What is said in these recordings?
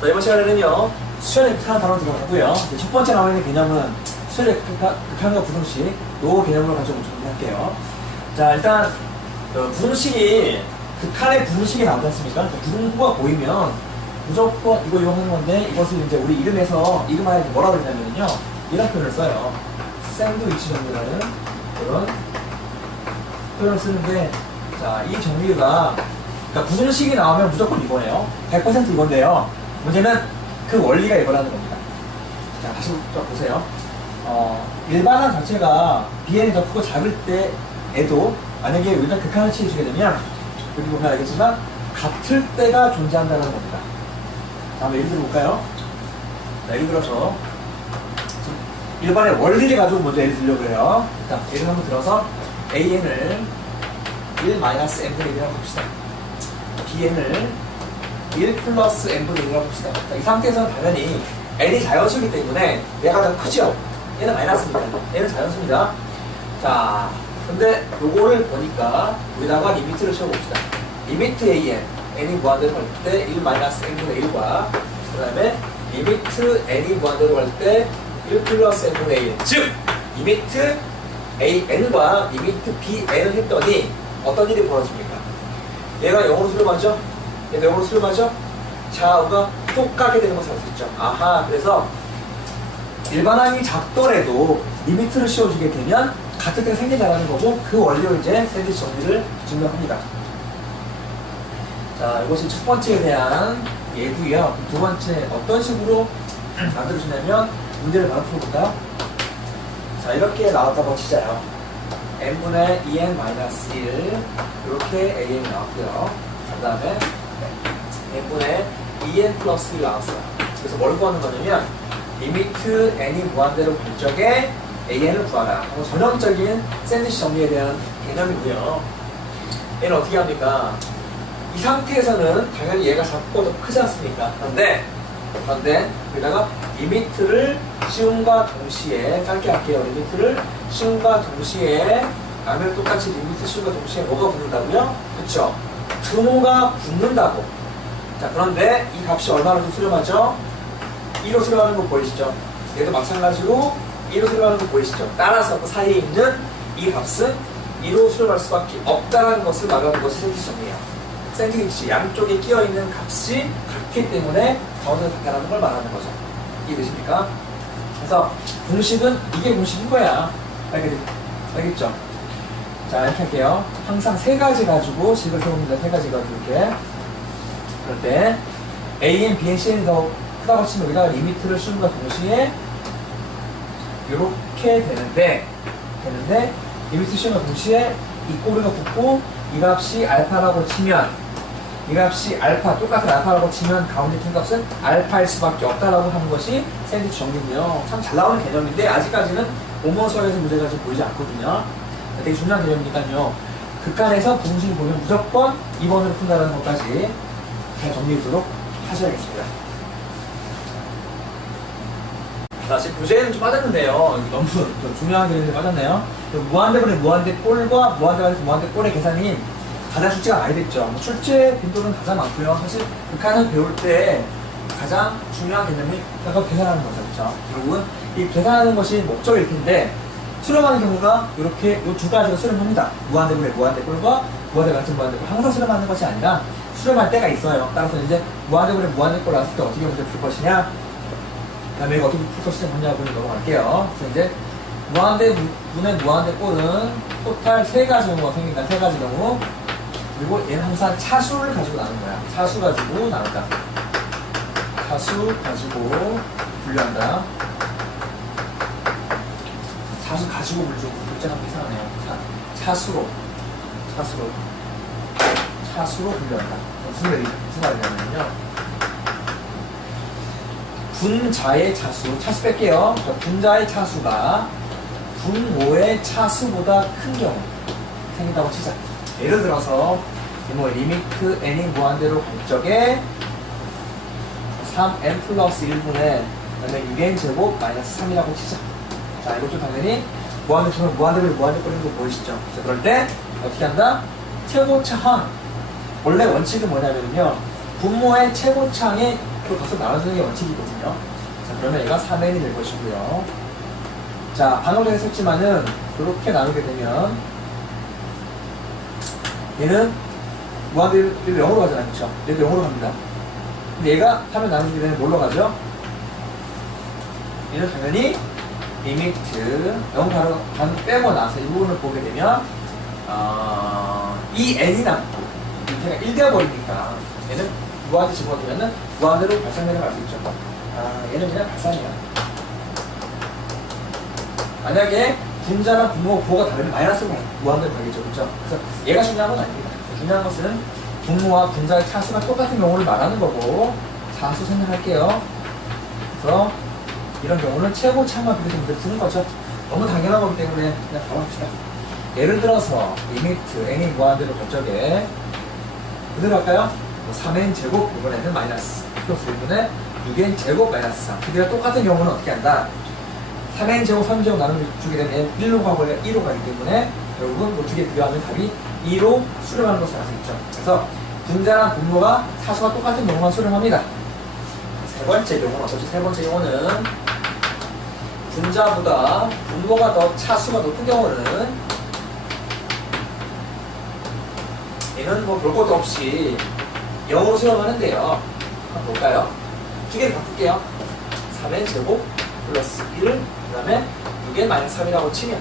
자, 이번 시간에는요, 수열의 극한 단어 들어가고요. 첫 번째 나와 있는 개념은 수열의 극한과 부등식, 요 개념으로 가지고 정리할게요. 자, 일단, 부등식이, 극한의 부등식이 나오지 않습니까? 부등호가 보이면 무조건 이거 하는 건데, 이것을 이제 우리 이름하에 뭐라고 그러냐면요, 이런 표현을 써요. 샌드위치 정리라는 그런 표현을 쓰는데, 자, 이 정리가, 그러니까 부등식이 나오면 무조건 이거예요. 100% 이건데요. 문제는 그 원리가 이거라는 겁니다. 자, 다시 보세요. 일반항 자체가 BN이 더 크고 작을 때에도 만약에 우리가 극한을 취해주게 되면 여기 보면 알겠지만 같을 때가 존재한다는 겁니다. 다음 예를 들어볼까요? 자, 예를 들어서 일반의 원리를 가지고 먼저 예를 들려고 해요. 자, 예를 한번 들어서 AN을 1-n분의 1이라고 봅시다. BN을 1 플러스 n분의 1이라고 봅시다. 자, 이 상태에서는 당연히 n이 자연수이기 때문에 얘가 더 크죠? 얘는 마이너스입니다. 얘는 자연수입니다. 자, 근데 요거를 보니까 여기다가 리미트를 채워봅시다. 리미트 an, n이 무한대로 갈 때 1 마이너스 n분의 1과 그 다음에 리미트 n이 무한대로 갈 때 1 플러스 n분의 1. 즉, 리미트 n과 리미트 bn을 했더니 어떤 일이 벌어집니까? 얘가 0으로 수렴하죠? 얘가 0으로 수렴하죠? 좌우가 똑같게 되는 것을 알 수 있죠. 아하, 그래서 일반항이 작더라도 리미트를 씌워주게 되면 같은 때가 생겨나가는 거고, 그 원리로 이제 샌드위치 정리를 증명합니다. 자, 이것이 첫 번째에 대한 예고요. 두 번째, 어떤 식으로 만들어주냐면, 문제를 바로 풀어볼까요? 자, 이렇게 나왔다고 치자요. n분의 2n-1 이렇게 an이 나왔고요. 그 다음에 n분의 2n 플러스 1 나왔어요. 그래서 뭘 구하는 거냐면 리미트 n이 무한대로 갈 적에 an을 구하라. 전형적인 샌드위치 정리에 대한 개념이고요. 얘는 어떻게 합니까? 이 상태에서는 당연히 얘가 작고 더 크지 않습니까? 그런데 여기다가 리미트를 시움과 동시에, 짧게 할게요. 리미트를 시움과 동시에 라면 똑같이 리미트 시움과 동시에 뭐가 붙는다고요? 그쵸? 등호가 붙는다고. 자, 그런데 이 값이 얼마로 수렴하죠? 2로 수렴하는 거 보이시죠? 얘도 마찬가지로 2로 수렴하는 거 보이시죠? 따라서 그 사이에 있는 이 값은 2로 수렴할 수밖에 없다는 것을 말하는 것이 샌드위치 정리예요. 샌드위치 양쪽에 끼어있는 값이 같기 때문에 더는 같다는 걸 말하는 거죠. 이해되십니까? 그래서 공식은 이게 공식인 거야. 알겠죠? 자, 이렇게 할게요. 항상 세 가지 가지고 식을 세웁니다. 세 가지 가지고 이렇게. 그럴 때 AN, BN, CN이 더 크다고 치면 여기다가 리미트를 씌움과 동시에 이렇게 되는데 리미트 씌움과 동시에 이 꼬리가 붙고 이 값이 알파라고 치면, 이 값이 알파, 똑같은 알파라고 치면 가운데 둔 값은 알파일 수밖에 없다라고 하는 것이 샌드위치 정리고요. 참 잘 나오는 개념인데 아직까지는 모모 수학에서 문제가 좀 보이지 않거든요. 되게 중요한 개념이니까요. 극한에서 분식이 보면 무조건 2번으로 푼다는 것까지 잘 정리해두도록 하셔야겠습니다. 자, 지금 교재에는 좀 빠졌는데요. 너무 좀 중요한 개념이 빠졌네요. 무한대분의 무한대꼴과 무한대꼴의 계산이 가장 출제가 많이 됐죠. 출제 빈도는 가장 많고요. 사실 극한을 배울 때 가장 중요한 개념이 계산하는 거죠. 그렇죠? 결국은 이 계산하는 것이 목적일 텐데 수렴하는 경우가 이렇게 이 두 가지가 수렴합니다. 무한대분의 무한대꼴과 무한대 같은 무한대꼴. 항상 수렴하는 것이 아니라 수렴할 때가 있어요. 따라서 이제 무한대분의 무한대꼴 나왔을 때 어떻게 문제 풀 것이냐, 그 다음에 이거 어떻게 풀 것이냐 문제하고 넘어갈게요. 그래서 이제 무한대분의 무한대꼴은 토탈 세 가지 경우가 생긴다. 세 가지 경우. 그리고 얘는 항상 차수를 가지고 나눈 거야. 차수 가지고 나눈다. 차수 가지고 분류한다. 차수 가지고 분류. 문자가 이상하네요. 차수로 분류한다. 무슨 말이냐면요. 분자의 차수 뺄게요. 분자의 차수가 분모의 차수보다 큰 경우 생긴다고 치자. 예를 들어서 뭐 리미트 n이 무한대로 갈 적에 3n 플러스 1분의 그다음에 6n 제곱 마이너스 3이라고 치자. 자, 이것도 당연히 무한대로 무한대꼴인 거 보이시죠? 자, 그럴 때 어떻게 한다? 최고차항. 원래 원칙은 뭐냐면요, 분모의 최고차항의 그 값을 나눠주는 게 원칙이거든요. 자, 그러면 얘가 3n이 될 것이고요. 자, 방금 전에 썼지만은 그렇게 나누게 되면 얘는 무한대로 0으로 가잖아요. 그쵸? 얘도 0으로 갑니다. 근데 얘가 3을 나누게 되면 뭘로 가죠? 얘는 당연히 리미트 0 바로 반 빼고 나서 이 부분을 보게 되면 이 n이 남고 밑에가 1 되어버리니까 얘는 무한대 집어넣으면 무한대로 발산되는 걸 알 수 있죠. 얘는 그냥 발산이야. 만약에 분자랑 분모, 부호가 다르면 마이너스로 무한대로 가겠죠. 그렇죠? 그래서 얘가 중요한 건 아닙니다. 중요한 것은 분모와 분자의 차수가 똑같은 경우를 말하는 거고 차수 생각할게요. 그래서 이런 경우는 최고 차만 그렇게 문제 푸는 거죠. 너무 당연한 거기 때문에 그냥 가봅시다. 예를 들어서 리미트 n이 무한대로 갈 적에 그대로 할까요? 3n 제곱 이번에는 마이너스 플러스 1분의 6n 제곱 마이너스 3. 그대로 똑같은 경우는 어떻게 한다? 3n 제곱 3 제곱 나눠주게 되면 1로 가고 2로 가기 때문에 결국은 뭐 두 개 비교하면 답이 2로 수렴하는 것을 알 수 있죠. 그래서 분자랑 분모가 차수가 똑같은 경우만 수렴합니다. 세 번째 경우는 어쩌죠? 세 번째 경우는 분자보다 분모가 더 차수가 높은 경우는 얘는 뭐 볼 것도 없이 0으로 수렴하는데요. 한번 볼까요? 두 개를 바꿀게요. 3n 제곱 플러스 1, 그 다음에 6n 마이너스 3이라고 치면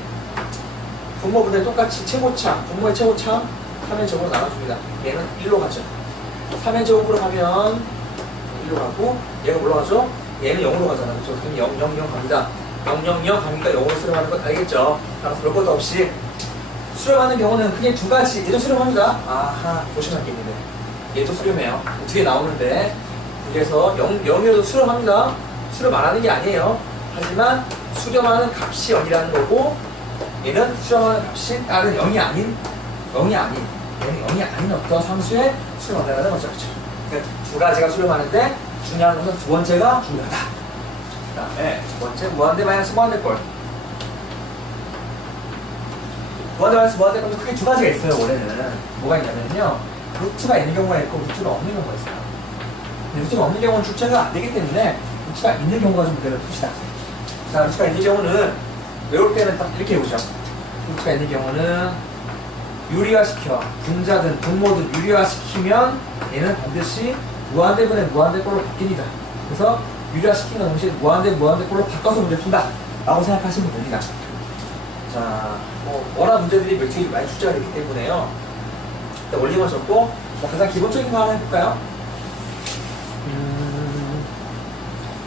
분모분들 똑같이 최고차, 분모의 최고차 3n 제곱으로 나눠줍니다. 얘는 1로 가죠. 3n 제곱으로 가면 1로 가고 얘가 뭘로 가죠? 얘는 0으로 가잖아. 그렇죠? 그럼 0, 0, 0 갑니다. 0, 0, 0 가니까 0으로 수렴하는 건 알겠죠? 따라서 볼 것도 없이 수렴하는 경우는 크게 두 가지. 얘도 수렴합니다. 아하, 보시면 알겠는데 얘도 수렴해요. 두 개 나오는데 그래서 0이라도 수렴합니다. 수렴 안 하는 게 아니에요. 하지만 수렴하는 값이 0이라는 거고 얘는 수렴하는 값이 다른 0이 아닌 얘는 0이 아닌 어떤 상수에 수렴한다는 거죠. 그렇죠? 그러니까 두 가지가 수렴하는데 중요한 것은 두 번째가 중요하다. 그 다음에 두 번째 무한대 마이너스 무한대꼴. 무한대 마이너스 무한대꼴도 크게 두 가지가 있어요. 원래는 뭐가 있냐면요, 루트가 있는 경우가 있고 루트가 없는 경우가 있어요. 루트가 없는 경우는 출제가 안 되기 때문에 루트가 있는 경우가 좀 문제를 풉시다. 자, 루트가 있는 경우는 외울 때는 딱 이렇게 해보죠. 루트가 있는 경우는 유리화시켜 분자든 분모든 유리화시키면 얘는 반드시 무한대분의 무한대꼴로 바뀝니다. 그래서 유리화시키는 동시에 무한대꼴로 바꿔서 문제 푼다 라고 생각하시면 됩니다. 자, 워낙 문제들이 몇 많이 출제가 됐기 때문에요. 일단 원리만 적고 가장 기본적인 거 하나 해볼까요?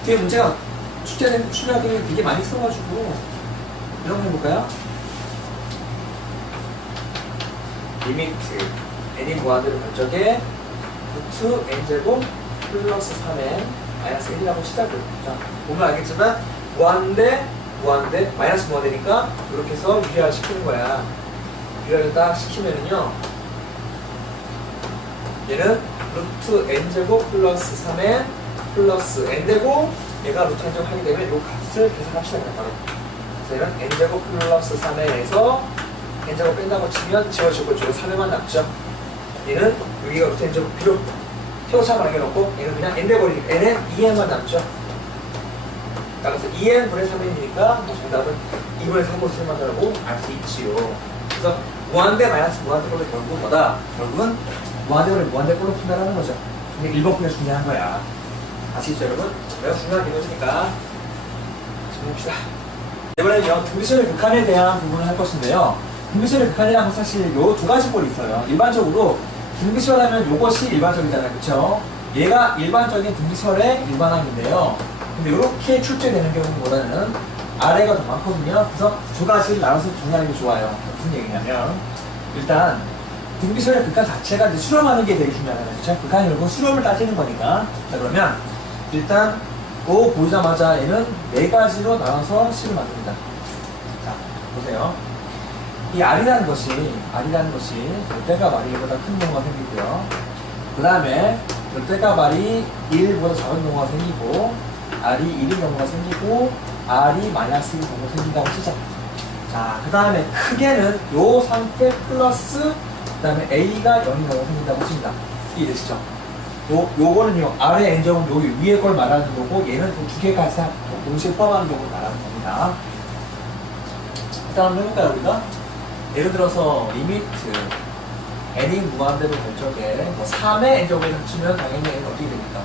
뒤에 문제가 출제가 되게 많이 있어가지고 이런 거 해볼까요? 리미트 n이 무한대로 갈 적에 루트 n제곱 플러스 3n 마이너스 1이라고 시작을. 자, 보면 알겠지만 무한대 마이너스 무한대니까 이렇게 해서 유리화를 시키는 거야. 유리화를 딱 시키면은요, 얘는 루트 n제곱 플러스 3n 플러스 n되고 얘가 루트 n제곱 하기 때문에 이 값을 계산합시다. 바로. 그래서 얘는 n제곱 플러스 3n에서 n제곱 뺀다고 치면 지워질 것 중에 3n만 남죠. 얘는 여기가 루트 n제곱 필요 최고차만 남겨놓고 얘는 그냥 n 돼버리니까 n은 2n만 남죠. 그래서 2n 분의 3n이니까 정답은 2분의 3으로 쓸만하다고 알 수 있지요. 그래서 무한대 마이너스 무한대꼴로 결국은 뭐다? 결국은 무한대꼴을 무한대꼴로 푼다라는 거죠. 근데 1번 푼게 중요한 거야. 아시겠죠, 여러분? 매우 중요한 개념이니까 정리합시다. 이번에는요, 등비수열 극한에 대한 부분을 할 것인데요. 등비수열 극한이라는 건 사실 요 두 가지 꼴이 있어요. 일반적으로 등비수열 하면 요것이 일반적이잖아요. 그쵸? 얘가 일반적인 등비수열의 일반항인데요. 근데 이렇게 출제되는 경우보다는 아래가 더 많거든요. 그래서 두 가지를 나눠서 정리하는 게 좋아요. 무슨 얘기냐면, 일단 등비수열의 극한 자체가 이제 수렴하는 게 되게 중요하잖아요. 그쵸? 극한이 결국 수렴을 따지는 거니까. 자, 그러면 일단 오 보이자마자 얘는 네 가지로 나눠서 식을 만듭니다. 자, 보세요. 이 R이라는 것이 열대가 말이 1보다 큰 경우가 생기고요. 그 다음에 열대가 말이 1보다 작은 경우가 생기고, R이 1인 경우가 생기고, R이 마이너스 1인 경우가 생긴다고 치자. 자, 그 다음에 크게는 요 상태 플러스 그 다음에 A가 0인 경우가 생긴다고 칩니다. 이해되시죠? 요거는요, 아래 n제곱은 요 위에 걸 말하는 거고, 얘는 그 두 개까지 동시에 포함하는 경우를 말하는 겁니다. 일단 한번 해볼까요, 우리가? 예를 들어서, 리미트, n이 무한대로 될 적에, 뭐 3의 n제곱에 합치면 당연히 n은 어떻게 됩니까?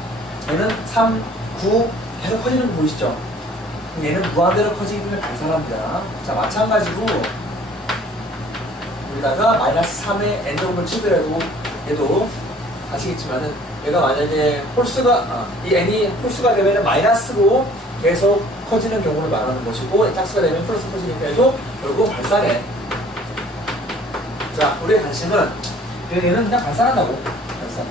얘는 3, 9, 계속 커지는 거 보이시죠? 얘는 무한대로 커지기 때문에 발산합니다. 자, 마찬가지로, 여기다가 마이너스 3의 n제곱을 치더라도, 얘도, 아시겠지만은, 얘가 만약에 홀수가, 이 n이 홀수가 되면 마이너스로 계속 커지는 경우를 말하는 것이고, 짝수가 되면 플러스 커지니까 해도 결국 발산해. 자, 우리의 관심은, 얘는 그냥 발산한다고. 발산.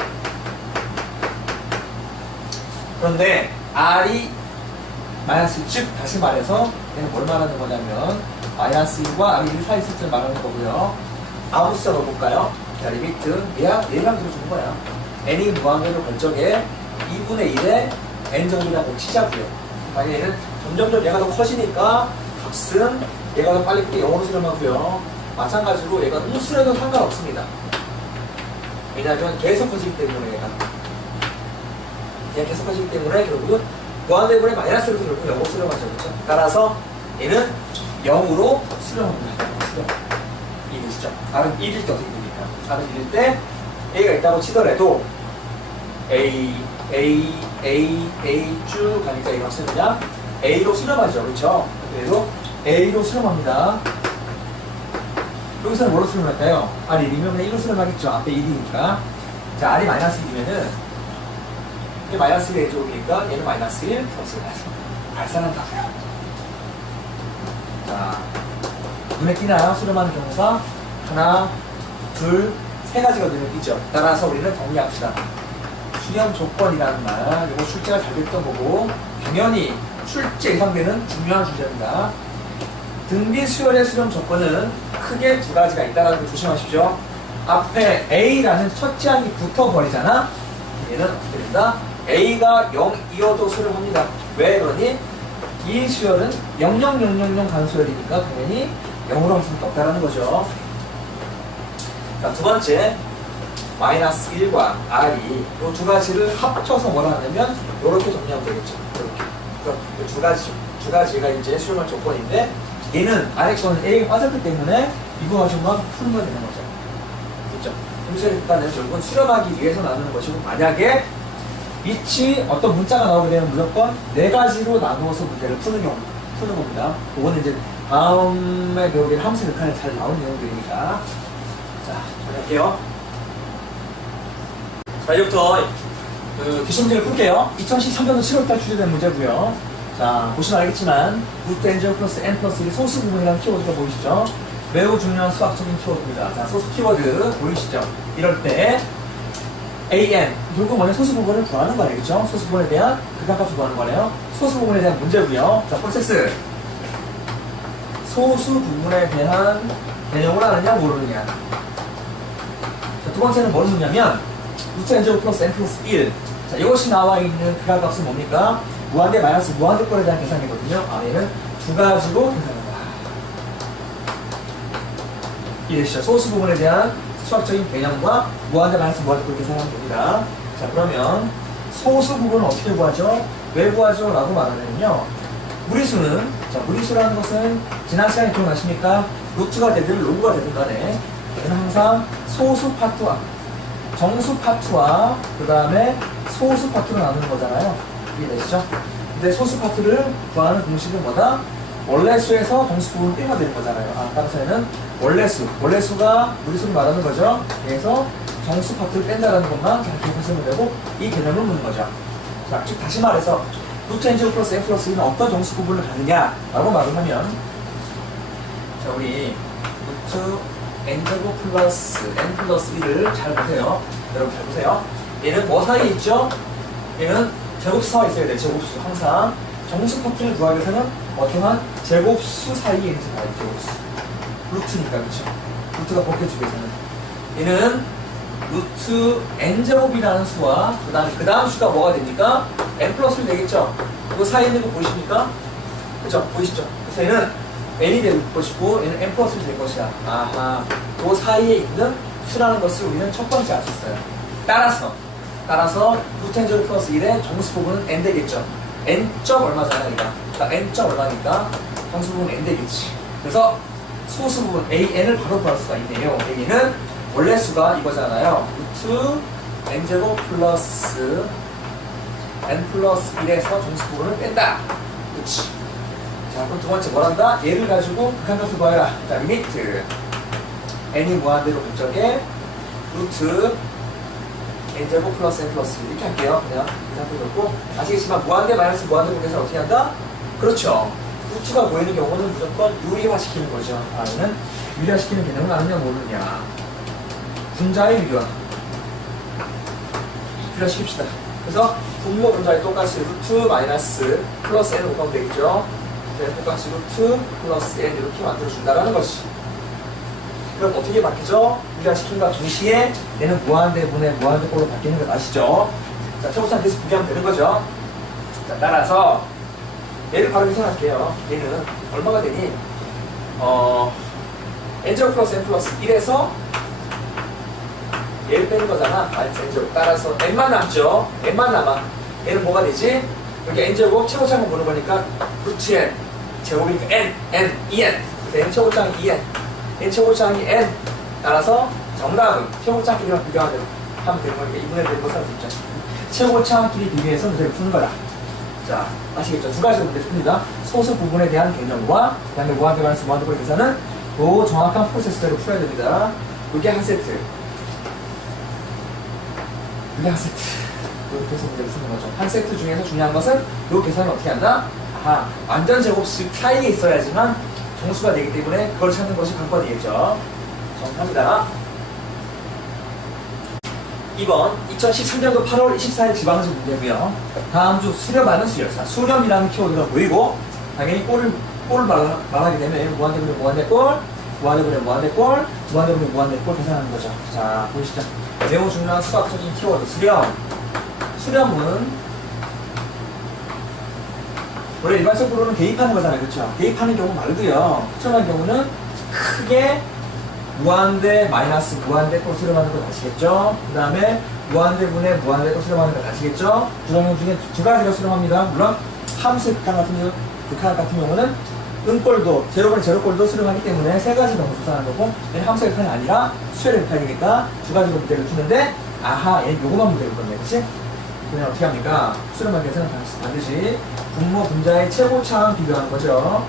그런데, R이 마이너스, 즉, 다시 말해서, 얘는 뭘 말하는 거냐면, 마이너스 1과 R이 1 사이 있을 때 말하는 거고요. 아무 숫자 넣어볼까요? 자, 리미트. 얘랑 들어주는 거야. n이 무한대로 갈 적에 2분의 1의 n제곱이라고 치자고요. 만약 얘는 점점점 얘가 더 커지니까 값은 얘가 더 빨리 크게 0으로 수렴하고요. 마찬가지로 얘가 우수해도 상관없습니다. 왜냐하면 계속 커지기 때문에 얘가 계속 커지기 때문에 결국은 무한대분의 마이너스로 결국 0으로 수렴하죠. 그렇죠? 따라서 얘는 0으로 수렴합니다. 수렴. 이해되시죠? R은 1일 때 어떻게 됩니까? R은 1일 때 A가 있다고 치더라도 A 쭉 가니까 이 값은 그냥 A로 수렴하죠. 그렇죠? 그래서 A로 수렴합니다. 여기서는 뭐로 수렴할까요? R이 1이면 1로 수렴하겠죠. 앞에 1이니까. 자, R이 마이너스 1이면은 이게 마이너스 1의 제곱이니까 얘는 마이너스 1 플러스 1. 발산한다고요. 자, 눈에 띄나요? 수렴하는 경우가 하나, 둘, 세 가지가 눈에 띄죠. 따라서 우리는 정리합시다. 수렴 조건이라는 말, 이거 출제가 잘 됐던 거고, 당연히 출제 예상되는 중요한 주제입니다. 등비 수열의 수렴 조건은 크게 두 가지가 있다는 걸 조심하십시오. 앞에 A라는 첫째 항이 붙어버리잖아? 얘는 어떻게 된다? A가 0이어도 수렴합니다. 왜 그러니? 이 수열은 00000 가는 수열이니까 당연히 0으로 할 수밖에 없다는 거죠. 자, 두 번째, 마이너스 1과 R이 이 두 가지를 합쳐서 뭐라 하냐면 이렇게 정리하면 되겠죠. 이렇게. 두 가지가 이제 수렴할 조건인데 얘는 R의 거는 A가 빠졌기 때문에 이거 가지고만 풀면 되는 거죠. 그렇죠? 등수의 일단은 결국은 수렴하기 위해서 나누는 것이고 만약에 위치 어떤 문자가 나오게 되면 무조건 네 가지로 나누어서 문제를 푸는 겁니다. 그거는 이제 다음에 배우게 함수 역할에 잘 나온 내용들이니까. 자, 정리할게요. 자, 이제부터 기출문제를 풀게요. 2013년도 7월달 출제된 문제고요. 자, 보시면 알겠지만 루트 n제곱 플러스 n 플러스 1 소수 부분이라는 키워드가 보이시죠? 매우 중요한 수학적인 키워드입니다. 자, 소수 키워드 보이시죠? 이럴 때 an, 결국 뭐냐? 소수 부분을 구하는 거네요. 그렇죠? 소수 부분에 대한 극한값을 구하는 거네요. 소수 부분에 대한 문제고요. 자, 프로세스. 소수 부분에 대한 개념을 아느냐 모르느냐. 자, 두 번째는 뭘 묻냐면 루트 n제곱 플러스 n 플러스 1. 자, 이것이 나와 있는 극한값은 뭡니까? 무한대 마이너스 무한대꼴에 대한 계산이거든요. 얘는 두 가지로 계산한다. 이해되시죠? 소수 부분에 대한 수학적인 개념과 무한대 마이너스 무한대꼴 계산하면 됩니다. 자, 그러면 소수 부분은 어떻게 구하죠? 왜 구하죠? 라고 말하면요. 무리수는, 자, 무리수라는 것은 지난 시간에 기억나십니까? 루트가 되든 로그가 되든 간에 얘는 항상 소수 파트와 정수 파트와 그 다음에 소수 파트로 나누는 거잖아요. 이해되시죠? 근데 소수 파트를 구하는 공식은 뭐다? 원래수에서 정수 부분 빼면 되는 거잖아요. 따라서 얘는 원래수가 무리수를 말하는 거죠. 그래서 정수 파트를 뺀다라는 것만 잘 기억하시면 되고 이 개념을 묻는 거죠. 자, 즉 다시 말해서 루트 n제곱 플러스 n 플러스 1은 어떤 정수 부분을 갖느냐 라고 말을 하면 자, 우리 루트 n제곱 플러스 n 플러스 1을 잘 보세요. 여러분 잘 보세요. 얘는 뭐 사이에 있죠? 얘는 제곱수가 있어야 돼. 제곱수. 항상 정수 파트를 구하기 위해서는 어떠한 제곱수 사이에 있는 제곱수. 루트니까, 그렇죠? 루트가 벗겨지기 위해서는. 얘는 루트 n제곱이라는 수와 그 다음 수가 뭐가 됩니까? n 플러스 1 되겠죠? 그 사이에 있는 거 보이십니까? 그렇죠? 보이시죠? 그래서 얘는 n이 될 것이고 얘는 n 플러스 1이 될 것이야. 아하. 그 사이에 있는 수라는 것을 우리는 첫 번째 알 수 있어요. 따라서 따라서 루트 n제곱 플러스 1의 정수 부분은 n 되겠죠. n점 얼마잖아, 그러니까. n점 얼마니까 정수 부분은 n 되겠지. 그래서 소수 부분 an을 바로 구할 수가 있네요. an은 원래 수가 이거잖아요. 루트 n제곱 플러스 n 플러스 1에서 정수 부분을 뺀다. 그렇지. 자, 그럼 두 번째 뭘 한다? 얘를 가지고 극한값을 구하라. 자, 리미트 n이 무한대로 목적에 루트 n제곱 플러스 n 플러스 1 이렇게 할게요. 그냥 이 상태로 놓고 아시겠지만 무한대 마이너스 무한대 분해서 어떻게 한다? 그렇죠. 루트가 보이는 경우는 무조건 유리화시키는 거죠. 얘는 유리화시키는 개념은 아느냐 모르느냐. 분자의 유리화. 유리화시킵시다. 그래서 분모 분자에 똑같이 루트 마이너스 플러스 n 곱하면 되겠죠. 똑같이 루트 플러스 n 이렇게 만들어준다라는 것이. 그럼 어떻게 바뀌죠? 유리화시킴과 동시에 얘는 무한대분의 무한대꼴로 바뀌는 거 아시죠? 자, 최고상 계속 구경하면 되는 거죠. 자, 따라서 얘를 바로 계산할게요. 얘는 얼마가 되니? n제곱 플러스 n 플러스 1에서 얘를 빼는 거잖아. n제곱. 따라서 n만 남죠. n만 남아. 얘는 뭐가 되지? 여기 n제곱 최고창을 보는 거니까 루트 n 제곱이니까 n, 2n. 그래서 n 최고창이 2n. n 최고창이 n. 따라서 정답은 최고창끼리만 비교하면 되는 거니까 2분의 1을 벗어날 수 있죠. 최고창끼리 비교해서 문제를 푸는 거다. 자, 아시겠죠? 두 가지 문제 풉니다. 소수 부분에 대한 개념과 그 다음에 무한대 관수 무한대꼴 계산은 또 정확한 프로세스대로 풀어야 됩니다. 이게 한 세트. 이게 한 세트. 이렇게 해서 문제를 푸는 거죠. 한 세트 중에서 중요한 것은 이 계산을 어떻게 한다? 아하, 완전 제곱식 사이에 있어야지만 정수가 되기 때문에 그걸 찾는 것이 관건이겠죠. 정답입니다. 2번 2013년도 8월 24일 지방시 문제고요. 다음 주 수렴하는 수열사. 수렴이라는 키워드가 보이고 당연히 꼴을 말하게 되면 무한대분의 무한대꼴, 무한대분의 무한대꼴, 무한대분의 무한대꼴 계산하는 거죠. 자, 보시죠. 매우 중요한 수학적인 키워드 수렴. 수렴은 원래 일반적으로는 대입하는 거잖아요. 그렇죠? 대입하는 경우 말고요. 특정한 경우는 크게 무한대 마이너스 무한대 꼴 수렴하는 걸 아시겠죠? 그 다음에 무한대분의 무한대 꼴 수렴하는 걸 아시겠죠? 구성형 중에 두 가지가 수렴합니다. 물론 함수의 극한 같은 경우는 은꼴도 제로분의 제로꼴도 수렴하기 때문에 세 가지 정도 조사하는 거고, 얘는 함수의 극한이 아니라 수열의 극한이니까 두 가지로 문제를 푸는데, 아하, 얘는 요거만 문제를 푸네, 그치? 그냥 어떻게 합니까? 수렴하기 위해서는 반드시 분모 분자의 최고차항 비교하는 거죠.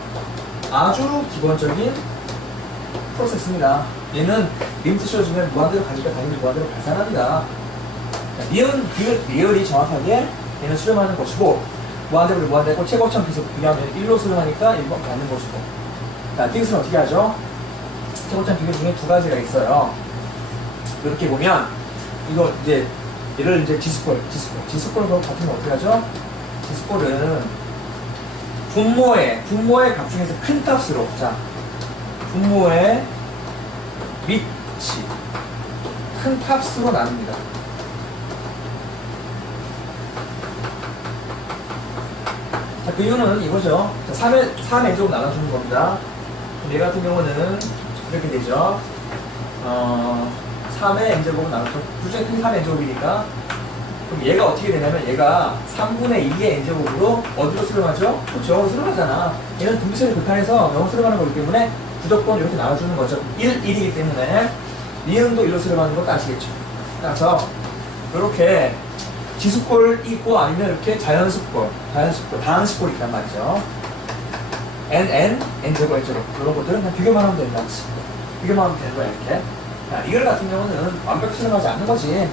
아주 기본적인 프로세스입니다. 얘는 리미트 씌워주면 무한대로 가니까 당연히 무한대로 발산합니다. 니은, 비읍, 리을이 정확하게 얘는 수렴하는 것이고, 무한대로 무한대고 최고점 계속 비교하면 1로 수렴하니까 1번 맞는 것이고. 자, 디귿은 어떻게 하죠? 최고점 비교 중에 두 가지가 있어요. 이렇게 보면, 이거 이제, 얘를 이제 지수꼴 같은 거 어떻게 하죠? 지수꼴은 분모의 값 중에서 큰 값으로, 자, 분모의 밑이 큰 값으로 나눕니다. 자, 그 이유는 이거죠. 자, 3의 n제곱 나눠주는 겁니다. 얘 같은 경우는 이렇게 되죠. 3의 n제곱을 나눠서 둘 중에 큰 3의 n제곱이니까, 그럼 얘가 어떻게 되냐면 얘가 3분의 2의 n제곱으로 어디로 수렴하죠? 그렇죠. 0으로 수렴하잖아. 얘는 등비설이 극한해서 0으로 수렴하는 거기 때문에 무조건 이렇게 나눠주는 거죠. 1이기 때문에 니은도 1로 수렴하는 것도 아시겠죠. 그래서 이렇게 지수꼴 있고 아니면 이렇게 자연수꼴, 다항식꼴이 있단 말이죠. n제곱, n제곱 이런 것들은 그냥 비교만 하면 된다. 비교만 하면 되는 거야, 이렇게. 자, 이걸 같은 경우는 완벽히 수렴하지 않는 거지.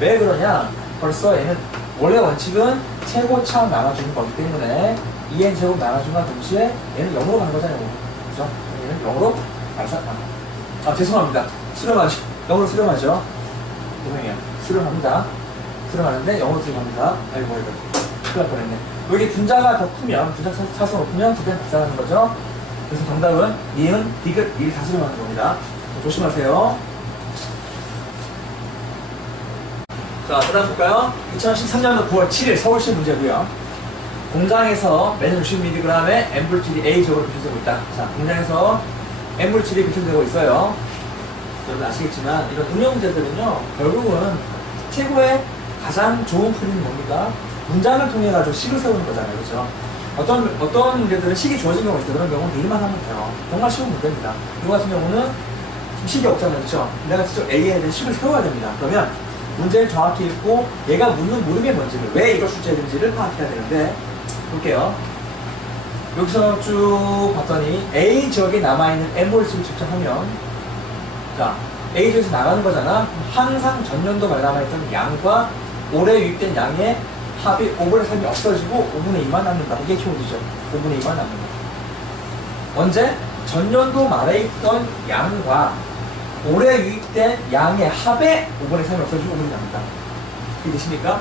왜 그러냐? 벌써 얘는 원래 원칙은 최고차항 나눠주는 거기 때문에 2n제곱 나눠주는 동시에 얘는 0으로 가는 거잖아요. 그죠? 얘는 0으로 발산. 죄송합니다. 수렴하죠. 0으로 수렴하죠. 분명해요. 수렴합니다. 수렴하는데 0으로 수렴합니다. 아이고, 큰일 날 뻔했네. 여기 분자가 더 크면, 분자 차수가 높으면 두 배는 발산하는 거죠. 그래서 정답은 니은, 디귿, 이 다 수렴하는 겁니다. 조심하세요. 자, 그 다음 볼까요? 2013년도 9월 7일 서울시 문제고요. 공장에서 매년 60mg의 N물질이 A적으로 비춰지고 있다. 자, 공장에서 N물질이 비춰지고 있어요. 여러분 아시겠지만 이런 응용 문제들은요, 결국은 최고의 가장 좋은 풀이는 뭡니까? 문장을 통해 가지고 식을 세우는 거잖아요. 그렇죠? 어떤 문제들은 식이 주어진 경우가 있어요. 그런 경우는 A만 하면 돼요. 정말 쉬운 문제입니다. 이거 같은 경우는 지금 식이 없잖아요. 그렇죠? 내가 직접 A에 대한 식을 세워야 됩니다. 그러면 문제를 정확히 읽고 얘가 묻는 물음이 뭔지를, 왜 이걸 출제했는지를 파악해야 되는데, 볼게요. 여기서 쭉 봤더니 A 지역에 남아있는 M몰수를 측정하면, 자, A 지역에서 나가는 거잖아. 항상 전년도 말에 남아있던 양과 올해 유입된 양의 합이 5분의 3이 없어지고 5분의 2만 남는다. 이게 키워드죠. 5분의 2만 남는다. 언제? 전년도 말에 있던 양과 올해 유입된 양의 합의 5분의 3이 없어지고 5분의 2이 남는다. 이게 되십니까?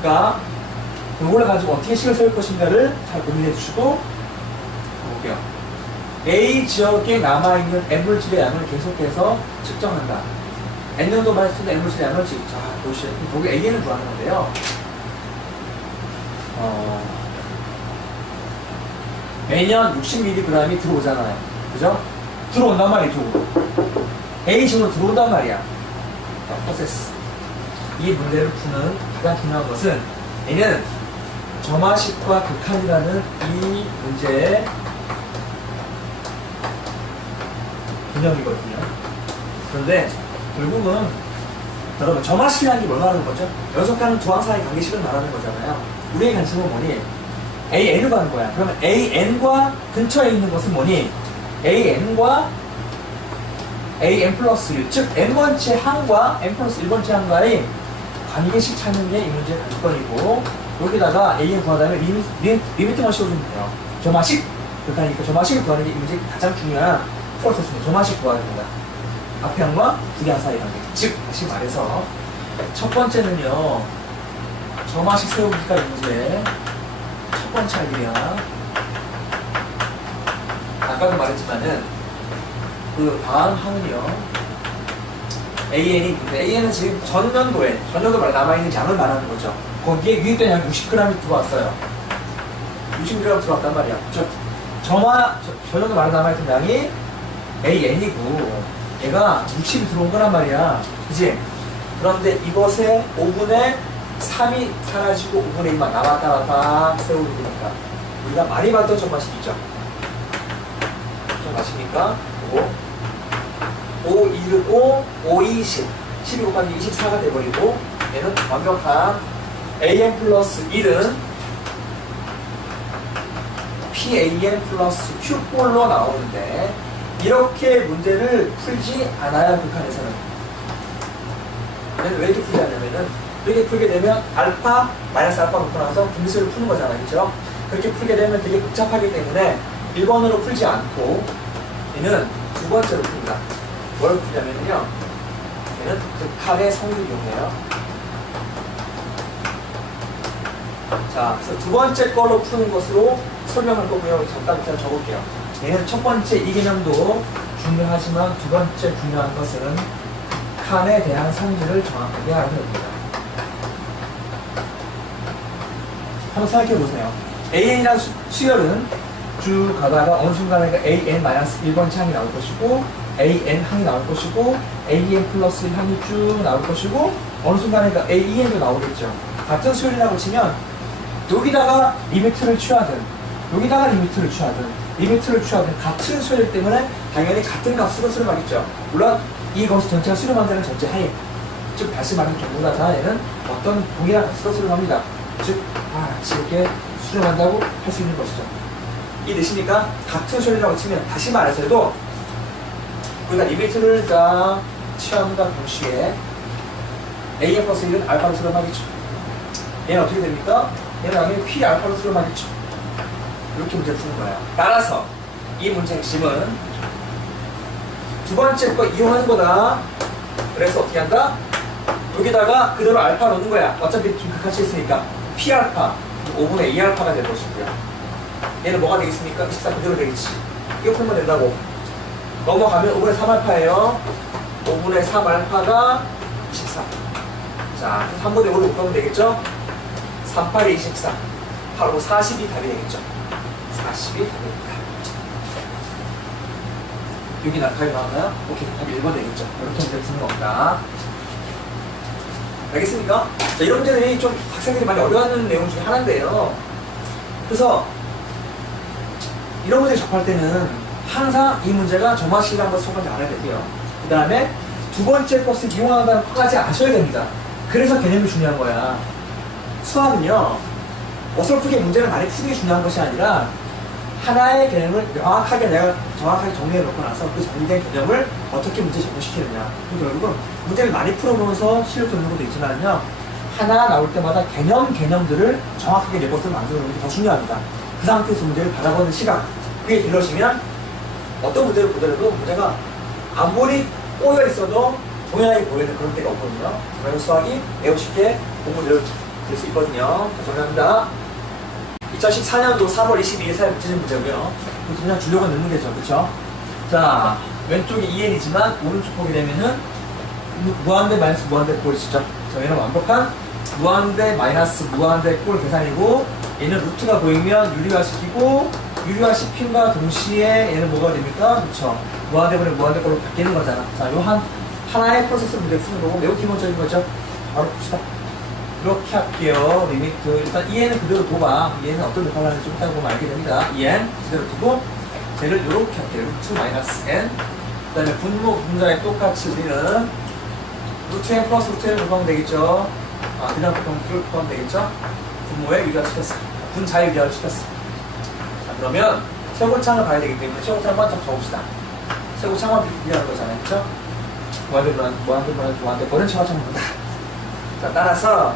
그러니까 이걸 가지고 어떻게 식을 세울 것인가를 잘 고민해 주시고 볼게요. A 지역에 남아있는 M물질의 양을 계속해서 측정한다. N년도 말에 쓰는 M물질의 양을 자, 보시죠. 거기 A는 구하는 건데요. 매년 60mg이 들어오잖아요. 그죠? 들어온단 말이죠. A 지역으로 들어온단 말이야. 자, 프로세스. 이 문제를 푸는 가장 중요한 것은 얘는 점화식과 극한이라는 이 문제의 개념이거든요. 그런데 결국은 여러분 점화식이라는 게 뭘 말하는 거죠? 연속하는 두 항 사이의 관계식을 말하는 거잖아요. 우리의 관심은 뭐니? AN을 가는 거야. 그러면 AN과 근처에 있는 것은 뭐니? AN과 AN 플러스 1, 즉 N번째 항과 N 플러스 1번째 항과의 관계식 찾는 게 이 문제의 관건이고, 여기다가 AN 구하다면 리미트만 씌워주면 돼요. 점화식, 그러니까 점화식을 구하는 게 이 문제의 가장 중요한 프로세스입니다. 점화식 구하는 겁니다. 앞에 항과 두 개 항 사이 관계. 즉 다시 말해서 첫 번째는요, 점화식 세우기가 이 문제의 첫 번째 할 일이야. 아까도 말했지만은 그 다음 항은요, AN은 지금 전년도 말에 남아있는 양을 말하는 거죠. 거기에 유입된 양 60g이 들어왔어요. 60g 들어왔단 말이야. 즉, 전년도 말에 남아있던 양이 AN이고, 얘가 60이 들어온 거란 말이야. 그치? 그런데 이것에 5분의 3이 사라지고 5분의 2만 남았다 갔다 세우는 거니까 우리가 많이 봤던 점화식이죠. 점화식이니까 그거 5, 1은 5, 5, 2, 10 12 곱하기 24가 돼버리고, 얘는 완벽한 AN 플러스 1은 PAN 플러스 Q꼴로 나오는데, 이렇게 문제를 풀지 않아요. 극한에서는. 왜 이렇게 풀지 않냐면은, 이렇게 풀게 되면 알파, 마이너스 알파 놓고 나서 분수를 푸는 거잖아요. 그렇죠? 그렇게 풀게 되면 되게 복잡하기 때문에 1번으로 풀지 않고 얘는 두 번째로 풉니다. 뭘 푸냐면요, 얘는 극한의 성립을 이용해요. 자, 그래서 두 번째 걸로 푸는 것으로 설명할 거고요. 잠깐 일단 적을게요. 얘는 첫 번째 이 개념도 중요하지만 두 번째 중요한 것은 극한에 대한 성질을 정확하게 알아야 됩니다. 한번 생각해 보세요. AN이라는 수열은 쭉 가다가 어느 순간에 AN-1번 항이 나올 것이고, AN 항이 나올 것이고, AN 플러스 1 항이 쭉 나올 것이고, 어느 순간에 AEN도 나오겠죠. 같은 수열이라고 치면 여기다가 리미트를 취하든 여기다가 리미트를 취하든 같은 수열 때문에 당연히 같은 값으로 수렴하겠죠. 물론 이것이 전체가 수렴한다는 전제 하에, 즉 다시 말하면 전부 다 얘는 어떤 동일한 값으로 수렴합니다. 즉 같이 이렇게 수렴한다고 할 수 있는 것이죠. 이해되십니까? 같은 수열이라고 치면 다시 말해서도 우리가 리미트를 다 취함과 동시에 AN 플러스 1은 알파로 수렴하겠죠. 얘는 어떻게 됩니까? 얘는 당연히 P 알파로 수렴하겠죠. 이렇게 문제를 푸는 거예요. 따라서 이 문제 핵심은 두 번째 거 이용하는 거다. 그래서 어떻게 한다? 여기다가 그대로 알파 넣는 거야. 어차피 좀 같이 있으니까 P 알파 5분의 2 알파가 될 것이고요. 얘는 뭐가 되겠습니까? 24 그대로 되겠지. 이거 풀면 된다고. 넘어가면 5분의 3 알파예요. 5분의 3 알파가 24. 자, 3분의 5를 곱하면 되겠죠? 3, 8에 24. 바로 40이 답이 되겠죠. 40이 답입니다. 여기 답이 나왔나요? 오케이, 답이 1번 되겠죠. 이렇게 문제 푸는 겁니다. 알겠습니까? 자, 이런 문제들이 좀 학생들이 많이 어려워하는 내용 중에 하나인데요. 그래서 이런 문제 접할 때는 항상 이 문제가 정확시라는 것을 첫 번째 알아야 되고요. 그 다음에 두 번째 것을 이용한다는 것까지 아셔야 됩니다. 그래서 개념이 중요한 거야. 수학은요, 어설프게 문제를 많이 푸는 게 중요한 것이 아니라 하나의 개념을 명확하게 내가 정확하게 정리해 놓고 나서 그 정리된 개념을 어떻게 문제 적용시키느냐. 결국은 문제를 많이 풀어보면서 실력도 있는 것도 있지만요, 하나 나올 때마다 개념들을 정확하게 내 것을 만들어 놓는 게 더 중요합니다. 그 상태에서 문제를 바라보는 시간, 그게 길러지면 어떤 문제를 보더라도 문제가 아무리 꼬여 있어도 동일하게 보이는 그런 때가 없거든요. 그래서 수학이 매우 쉽게 공부될 수 있거든요. 정리합니다. 2014년도 3월 22일 사회 문제는 문제고요. 그냥 주려고 넣는 게죠. 그쵸? 자, 왼쪽이 2n이지만 오른쪽 보게 되면은 무한대 마이너스 무한대 꼴이시죠. 자, 얘는 완벽한 무한대 마이너스 무한대 꼴 계산이고, 얘는 루트가 보이면 유리화시키고, 유리화시킴과 동시에 얘는 뭐가 됩니까? 그쵸? 무한대분의 무한대꼴로 바뀌는 거잖아. 자, 요 하나의 프로세스 문제를 푸는 거고 매우 기본적인 거죠. 바로 봅시다. 이렇게 할게요. 리미트. 일단 EN은 그대로 둬봐. EN은 어떤 역할을 하는지 좀 이따가 보면 알게 됩니다. EN 그대로 두고 쟤를 이렇게 할게요. 루트 마이너스 N. 그 다음에 분모 분자에 똑같이 우리는 루트 N 플러스 루트 N을 곱하면 되겠죠. 그냥 곱하면 되겠죠. 분모에 유리화 시켰어. 분자에 유리화를 시켰어. 자, 그러면 최고창을 봐야 되기 때문에 최고창을 한번 적어봅시다. 최고창만 비교하는 거잖아요. 그쵸? 무한대 버는 최고창을 본다. 자, 따라서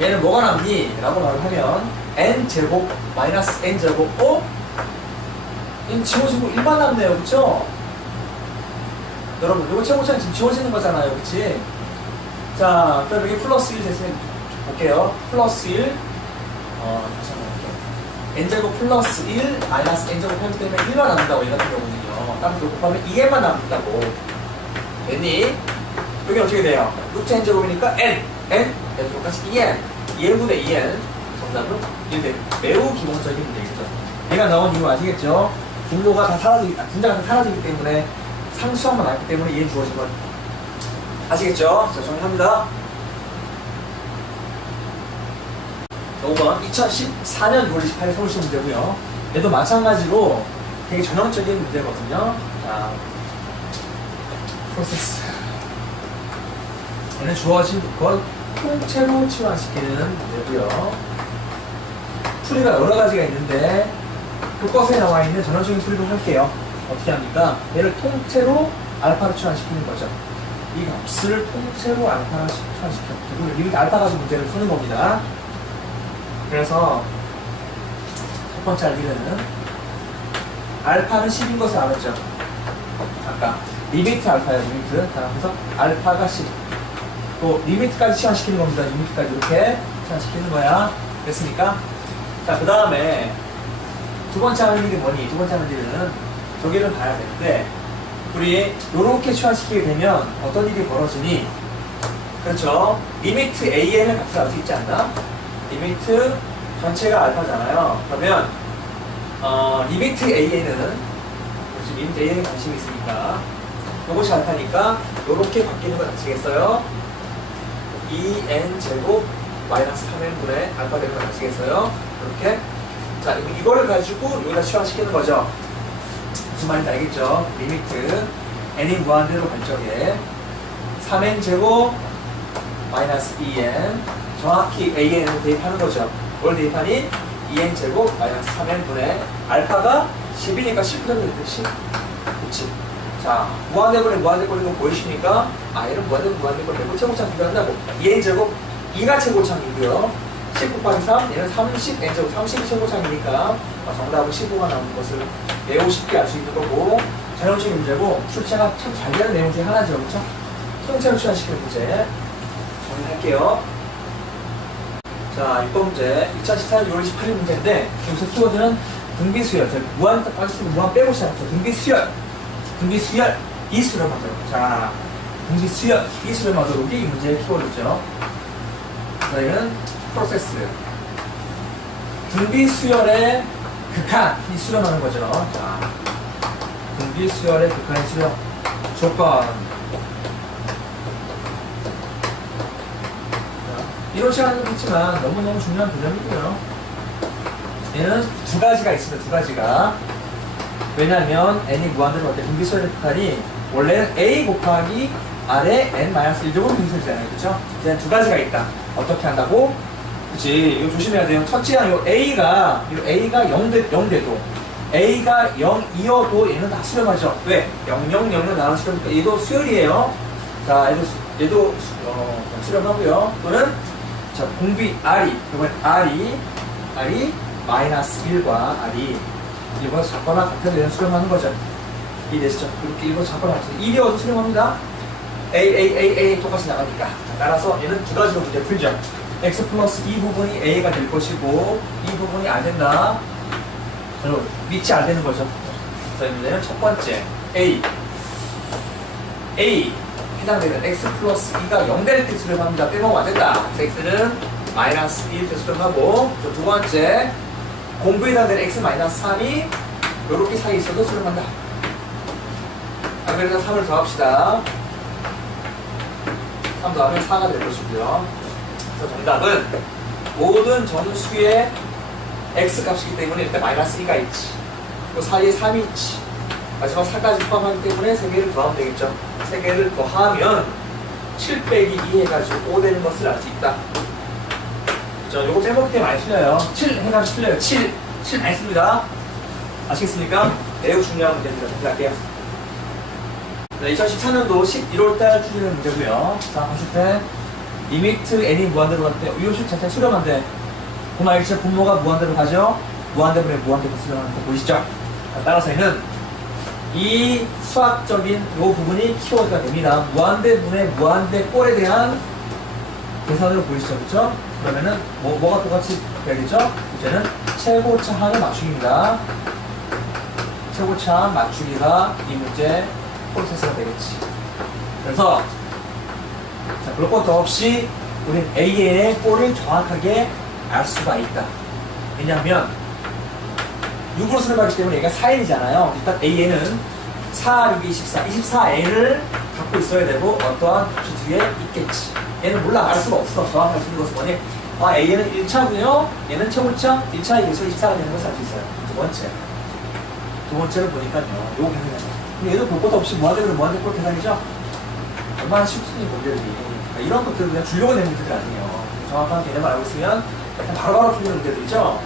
얘는 뭐가 남니? 라고 말을 하면 n제곱 마이너스 n제곱 얘는 지워지고 1만 남네요. 그쵸? 여러분 이거 최고차는 지금 지워지는 거잖아요. 그치? 자, 그럼 여기 플러스 1 됐으면 볼게요. 플러스 1 다시 한번 볼게요. n제곱 플러스 1 마이너스 n제곱 하기 때문에 1만 남는다고 얘 같은 경우는요. 따라서 이거 곱하면 2n만 남는다고. 됐니? 여기 어떻게 돼요? 루트 n제곱이니까 n 똑같이 2n 1분의 2n 정답은 1대 매우 기본적인 문제겠죠. 얘가 나온 이유 아시겠죠? 분모가 다 분자가 다 사라지기 때문에 상수함만 남기 때문에 얘는 주어진 건 아시겠죠? 자, 정리합니다. 5번 2014년 6월 28일 서울시 문제고요. 얘도 마찬가지로 되게 전형적인 문제거든요. 자, 프로세스. 얘는 주어진 걸 통째로 치환시키는 문제고요. 풀이가 여러 가지가 있는데 교과서에 나와 있는 전형적인 풀이도 할게요. 어떻게 합니까? 얘를 통째로 알파로 치환시키는 거죠. 이 값을 통째로 알파로 치환시켜. 그리고 리미트 알파 가지고 문제를 푸는 겁니다. 그래서 첫 번째 알 일은 알파는 10인 것을 알았죠. 아까 리미트 알파예요. 리미트. 그래서 알파가 10. 또 리미트까지 치환시키는 겁니다. 리미트까지 이렇게 치환시키는 거야. 됐습니까? 자, 그 다음에 두 번째 하는 일이 뭐니? 두 번째 하는 일은 저기를 봐야 되는데 우리 요렇게 치환시키게 되면 어떤 일이 벌어지니? 그렇죠. 리미트 AN을 값을 알 수 있지 않나? 리미트 전체가 알파잖아요. 그러면 리미트 AN은 리미트 AN에 관심이 있으니까 요것이 알파니까 요렇게 바뀌는 거 아시겠어요? 2n 제곱 마이너스 3n분의 알파 되는 거 아시겠어요? 이렇게. 자, 이거를 가지고 여기다 치환시키는 거죠. 무슨 말인지 알겠죠? 리미트 n이 무한대로 갈 적에 3n 제곱 마이너스 2n 정확히 an을 대입하는 거죠. 뭘 대입하니? 2n 제곱 마이너스 3n분의 알파가 10이니까 10 그러면 10. 그치? 자, 무한대꼴에 무한대꼴인 거 보이십니까? 얘는 무한대꼴 되고 최고창 비교한다고. 2n제곱 2가 최고창이고요. 10 곱하기 3, 얘는 30n제곱 30이 최고창이니까 정답은 15가 나오는 것을 매우 쉽게 알 수 있는 거고, 전형적인 문제고 출제가 참 잘 되는 내용 중에 하나죠. 그렇죠? 통째로 치환시키는 문제 정리할게요. 자, 6번 문제 2014년 6월 28일 문제인데 여기서 키워드는 등비수열. 무한 빠졌으면 무한 빼고 시작했어. 등비수열 이 수렴하도록. 자, 등비수열 이 수렴하도록이 이 문제의 키워드죠. 저희는 프로세스 등비수열의 극한이 수렴하는 거죠. 자, 등비수열의 극한이 수렴 조건. 이런 시간도 있지만 너무너무 중요한 개념이고요. 얘는 두 가지가 있습니다. 두 가지가. 왜냐하면 n이 무한대로 갈 때 분비수열의 폭탄이 원래는 a 곱하기 r의 n-1제곱 분비수열이잖아요. 그렇죠? 이제 두 가지가 있다. 어떻게 한다고? 그치, 이거 조심해야 돼요. 첫째는 요 A가 0돼도, A가 0이어도 얘는 다 수렴하죠. 왜? 0, 0, 0을 나눠 수렴니까? 얘도 수열이에요. 자, 얘도 수렴하고요. 또는, 자, 공비 R이, 이번엔 R이 마이너스 1과 R이 1보다 작거나 같은 데는 수렴하는 거죠. 이해되시죠? 이렇게 1보다 작거나 같은 1이어도 수렴합니다. A 똑같이 나가니까. 따라서 얘는 두 가지로 문제 풀죠. x 플러스 이 부분이 a가 될 것이고 이 부분이 안 된다. 여러분 밑이 안 되는 거죠. 자, 문제는 첫 번째 a 해당되는 x 플러스 2가 0 될 때 수렴합니다. 빼먹으면 안 된다. x는 마이너스 1 때 수렴하고 두 번째 공부에 해당되는 x 마이너스 3이 이렇게 사이에 있어도 수렴한다. 그래서 3을 더합시다. 3 더하면 4가 될 것이고요. 그래서 정답은 모든 정수의 x 값이기 때문에 일단 마이너스 2가 있지. 그 사이에 3이 있지. 마지막 4까지 포함하기 때문에 3개를 더하면 되겠죠. 3개를 더하면 7 빼기 2 해가지고 5 되는 것을 알 수 있다. 자, 요거 빼먹기 때문에 많이 틀려요. 7 해가지고 틀려요. 7 많이 씁니다. 아시겠습니까? 매우 중요한 문제입니다. 할게요. 네, 2014년도 11월달 출제된 문제고요. 자, 봤을 때 리미트 n이 무한대로 갈 때 이것이 자체 수렴한데 분모 일체 분모가 무한대로 가죠. 무한대분의 무한대로 수렴하는 거 보이시죠? 따라서 얘는 이 수학적인 이 부분이 키워드가 됩니다. 무한대분의 무한대꼴에 대한 계산으로 보이시죠? 그렇죠? 그러면은 뭐가 똑같이 되겠죠? 이제는 최고차항의 맞추기입니다. 최고차항 맞추기가 이 문제 프로세스가 되겠지. 그래서 자, 그럴 것도 없이 우리는 AN의 꼴을 정확하게 알 수가 있다. 왜냐하면 6으로 수렴하기 때문에 얘가 4n이잖아요. 일단 AN은 4, 6, 24, 24n을 갖고 있어야 되고 어떠한 값이 뒤에 있겠지. 얘는 몰라. 알 수가 없어. 정확할 수 있는 것은 뭐니? A는 1차고요. 얘는 최고차 1차에 비해서 24가 되는 것을 알 수 있어요. 두 번째를 보니까요. 요거 계산이에요. 근데 얘도 볼 것도 없이 무한대로 무한대꼴 계산이죠? 얼마나 쉽습니 문제들이. 이런 것들을 그냥 주려고 낸 문제들 아니에요. 정확한 개념을 알고 있으면 바로바로 풀리는 문제들이죠.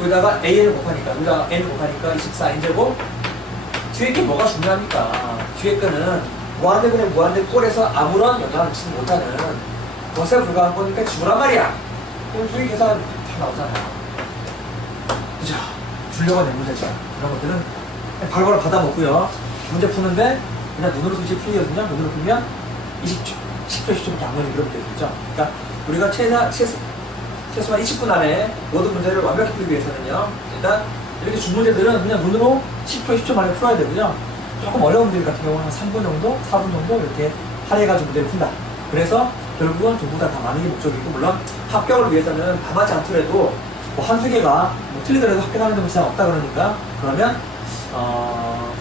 여기다가 AN을 곱하니까, 여기다가 N을 곱하니까 24n제곱. 뒤에 게 뭐가 중요합니까? 뒤에 거는 무한대분의 무한대꼴에서 아무런 영향을 미치지 못하는 것에 불과한 거니까 주란 말이야. 그럼 뒤에 계산 다 나오잖아요. 그죠? 주려고 낸 문제죠. 이런 것들은 바로바로 받아먹고요. 문제 푸는데 그냥 눈으로 솔직히 풀리거든요. 눈으로 풀면 20초, 10초, 10초밖에 안 걸리는 그런 문제들이죠. 그러니까 우리가 최소한 20분 안에 모든 문제를 완벽히 풀기 위해서는요. 일단 이렇게 준 문제들은 그냥 눈으로 10초, 10초 만에 풀어야 되고요. 조금 어려운 문제들 같은 경우는 한 3분 정도, 4분 정도 이렇게 할애해가지고 문제를 푼다. 그래서 결국은 전부 다 많은 게 목적이고, 물론 합격을 위해서는 다 맞지 않더라도 뭐 한두 개가 뭐 틀리더라도 합격하는 데는 지장 없다 그러니까, 그러면